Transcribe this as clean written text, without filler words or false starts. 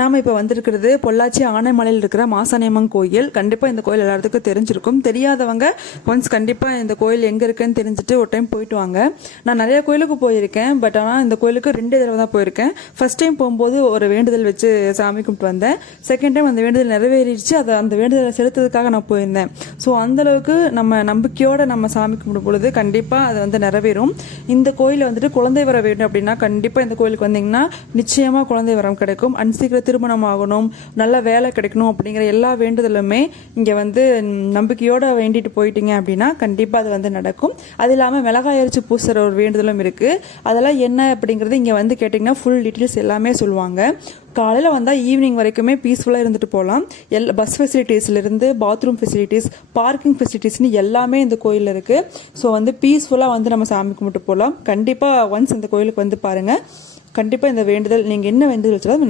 நாம் இப்போ வந்திருக்கிறது பொள்ளாச்சி ஆனைமலையில் இருக்கிற மாசாணியம்மன் கோயில். கண்டிப்பாக இந்த கோயில் எல்லாத்துக்கும் தெரிஞ்சிருக்கும். தெரியாதவங்க ஒன்ஸ் கண்டிப்பாக இந்த கோயில் எங்கே இருக்குன்னு தெரிஞ்சுட்டு ஒரு டைம் போயிட்டு வாங்க. நான் நிறைய கோயிலுக்கு போயிருக்கேன், பட் ஆனால் இந்த கோயிலுக்கு 2 தடவை தான் போயிருக்கேன். ஃபர்ஸ்ட் டைம் போகும்போது ஒரு வேண்டுதல் வச்சு சாமி கும்பிட்டு வந்தேன். செகண்ட் டைம் அந்த வேண்டுதல் நிறைவேறிடுச்சு. அதை அந்த வேண்டுதலை செலுத்துறதுக்காக நான் போயிருந்தேன். ஸோ அந்தளவுக்கு நம்ம நம்பிக்கையோடு நம்ம சாமி கும்பிடும் பொழுது கண்டிப்பாக அது வந்து நிறைவேறும். இந்த கோயிலில் வந்துட்டு குழந்தை வர வேண்டும் அப்படின்னா கண்டிப்பாக இந்த கோயிலுக்கு வந்தீங்கன்னா நிச்சயமாக குழந்தை வரம் கிடைக்கும். சீக்கிரம் திருமணம் ஆகணும், நல்ல வேலை கிடைக்கணும் அப்படிங்கிற எல்லா வேண்டுதலுமே இங்கே வந்து நம்பிக்கையோடு வேண்டிட்டு போயிட்டீங்க அப்படின்னா கண்டிப்பாக அது வந்து நடக்கும். அது இல்லாமல் மிளகாய் அரைச்சி பூசுகிற ஒரு வேண்டுதலும் இருக்குது. அதெல்லாம் என்ன அப்படிங்கிறது இங்கே வந்து கேட்டிங்கன்னா ஃபுல் டீட்டெயில்ஸ் எல்லாமே சொல்லுவாங்க. காலையில் வந்தால் ஈவினிங் வரைக்குமே பீஸ்ஃபுல்லாக இருந்துட்டு போகலாம். பஸ் ஃபெசிலிட்டிஸ்லேருந்து பாத்ரூம் ஃபெசிலிட்டிஸ், பார்க்கிங் ஃபெசிலிட்டிஸ்னு எல்லாமே இந்த கோயிலில் இருக்குது. ஸோ வந்து பீஸ்ஃபுல்லாக வந்து நம்ம சாமி கும்பிட்டு போகலாம். கண்டிப்பாக ஒன்ஸ் இந்த கோயிலுக்கு வந்து பாருங்கள். கண்டிப்பாக இந்த வேண்டுதல் நீங்கள் என்ன வேண்டுதல் வச்சாலும்